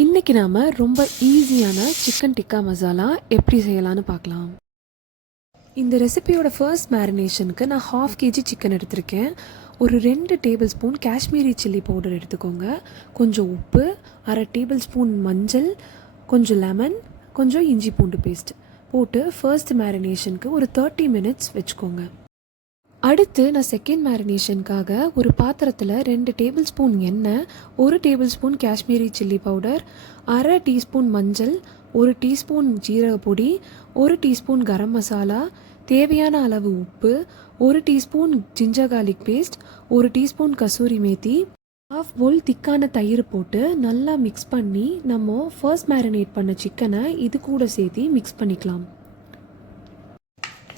இன்றைக்கி நாம் ரொம்ப ஈஸியான சிக்கன் டிக்கா மசாலா எப்படி செய்யலான்னு பார்க்கலாம். இந்த ரெசிபியோட ஃபர்ஸ்ட் மேரினேஷனுக்கு நான் 1/2 kg சிக்கன் எடுத்திருக்கேன். ஒரு 2 table spoon Kashmiri chilli powder எடுத்துக்கோங்க. கொஞ்சம் உப்பு, 1/2 டேபிள் ஸ்பூன் மஞ்சள், கொஞ்சம் லெமன், கொஞ்சம் இஞ்சி பூண்டு பேஸ்ட் போட்டு ஃபர்ஸ்ட் மேரினேஷனுக்கு ஒரு 30 மினிட்ஸ் வச்சுக்கோங்க. அடுத்து நான் செகண்ட் மேரினேஷனுக்காக ஒரு பாத்திரத்தில் 2 டேபிள் ஸ்பூன் எண்ணெய், 1 table spoon Kashmiri chilli powder, 1/2 teaspoon மஞ்சள், 1 டீஸ்பூன் ஜீரக பொடி, 1 டீஸ்பூன் கரம் மசாலா, தேவையான அளவு உப்பு, 1 teaspoon ginger garlic paste, 1 teaspoon kasuri methi, 1/2 bowl திக்கான தயிர் போட்டு நல்லா மிக்ஸ் பண்ணி நம்ம ஃபர்ஸ்ட் மேரினேட் பண்ண சிக்கனை இது கூட சேர்த்து மிக்ஸ் பண்ணிக்கலாம்.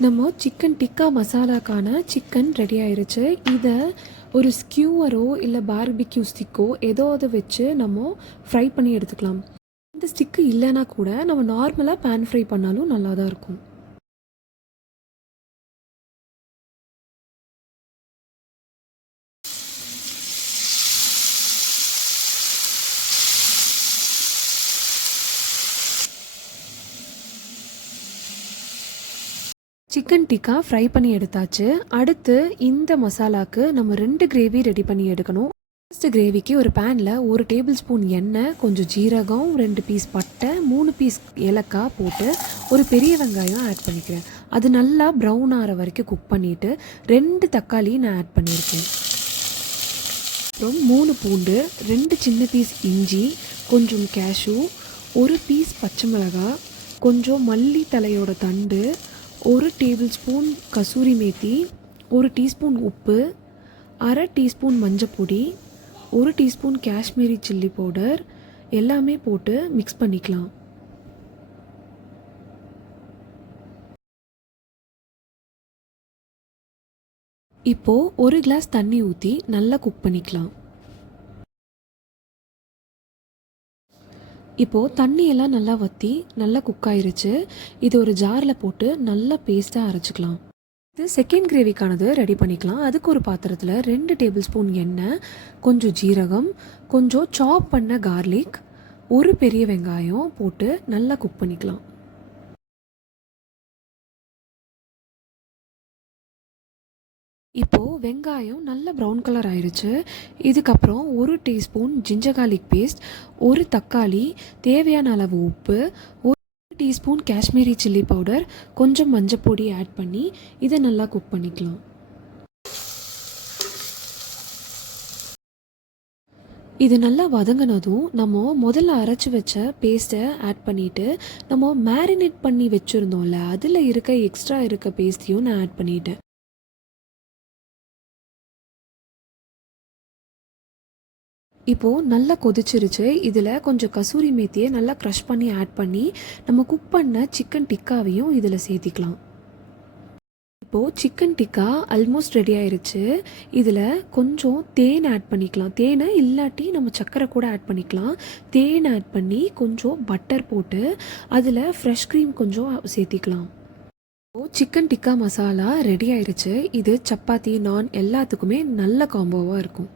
நம்ம சிக்கன் டிக்கா மசாலாக்கான சிக்கன் ரெடி ஆயிடுச்சு. இதை ஒரு ஸ்கியூவரோ இல்லை பார்பிக்யூ ஸ்டிக்கோ ஏதோ அதை வச்சு நம்ம ஃப்ரை பண்ணி எடுத்துக்கலாம். இந்த ஸ்டிக்கு இல்லைன்னா கூட நம்ம நார்மலாக பேன் ஃப்ரை பண்ணாலும் நல்லா தான் இருக்கும். சிக்கன் டிக்கா ஃப்ரை பண்ணி எடுத்தாச்சு. அடுத்து இந்த மசாலாவுக்கு நம்ம 2 கிரேவி ரெடி பண்ணி எடுக்கணும். ஃபர்ஸ்ட் கிரேவிக்கு ஒரு பேனில் 1 டேபிள் ஸ்பூன் எண்ணெய், கொஞ்சம் ஜீரகம், 2 பீஸ் பட்டை, 3 பீஸ் ஏலக்காய் போட்டு ஒரு பெரிய வெங்காயம் ஆட் பண்ணிக்கிறேன். அது நல்லா ப்ரௌன் ஆகிற வரைக்கும் குக் பண்ணிவிட்டு 2 தக்காளி நான் ஆட் பண்ணியிருக்கேன். அப்புறம் 3 பூண்டு, 2 சின்ன பீஸ் இஞ்சி, கொஞ்சம் கேஷ்யூ, 1 பீஸ் பச்சை மிளகாய், கொஞ்சம் மல்லி தலையோட தண்டு, 1 table spoon kasuri methi, 1 teaspoon உப்பு, 1/2 டீஸ்பூன் மஞ்சப்பொடி, 1 டீஸ்பூன் காஷ்மீரி சில்லி பவுடர் எல்லாமே போட்டு மிக்ஸ் பண்ணிக்கலாம். இப்போது 1 கிளாஸ் தண்ணி ஊற்றி நல்லா குக் பண்ணிக்கலாம். இப்போது தண்ணியெல்லாம் நல்லா வற்றி நல்லா குக் ஆயிருச்சு. இது ஒரு ஜாரில் போட்டு நல்லா பேஸ்ட்டாக அரைச்சிக்கலாம். இது செகண்ட் கிரேவிக்கானது ரெடி பண்ணிக்கலாம். அதுக்கு ஒரு பாத்திரத்தில் 2 டேபிள் ஸ்பூன் எண்ணெய், கொஞ்சம் ஜீரகம், கொஞ்சம் சாப் பண்ண கார்லிக், 1 பெரிய வெங்காயம் போட்டு நல்லா குக் பண்ணிக்கலாம். இப்போது வெங்காயம் நல்ல ப்ரௌன் கலர் ஆயிடுச்சு. இதுக்கப்புறம் 1 டீஸ்பூன் ஜிஞ்சர் கார்லிக் பேஸ்ட், 1 தக்காளி, தேவையான அளவு உப்பு, 1 டீஸ்பூன் காஷ்மீரி சில்லி பவுடர், கொஞ்சம் மஞ்சப்பொடி ஆட் பண்ணி இதை நல்லா குக் பண்ணிக்கலாம். இது நல்லா வதங்கினதும் நம்ம முதல்ல அரைச்சி வச்ச பேஸ்ட்டை ஆட் பண்ணிவிட்டு நம்ம மேரினேட் பண்ணி வச்சுருந்தோம்ல அதில் இருக்க எக்ஸ்ட்ரா இருக்க பேஸ்ட்டையும் நான் ஆட் பண்ணிட்டேன். இப்போது நல்லா கொதிச்சிருச்சு. இதில் கொஞ்சம் கசூரி மேத்தியை நல்லா க்ரஷ் பண்ணி ஆட் பண்ணி நம்ம குக் பண்ண சிக்கன் டிக்காவையும் இதில் சேர்த்திக்கலாம். இப்போது சிக்கன் டிக்கா ஆல்மோஸ்ட் ரெடி ஆயிடுச்சு. இதில் கொஞ்சம் தேன் ஆட் பண்ணிக்கலாம். தேனை இல்லாட்டி நம்ம சர்க்கரை கூட ஆட் பண்ணிக்கலாம். தேன் ஆட் பண்ணி கொஞ்சம் பட்டர் போட்டு அதில் ஃப்ரெஷ் க்ரீம் கொஞ்சம் சேர்த்திக்கலாம். இப்போது சிக்கன் டிக்கா மசாலா ரெடி ஆயிடுச்சு. இது சப்பாத்தி, நான் எல்லாத்துக்குமே நல்ல காம்போவாக இருக்கும்.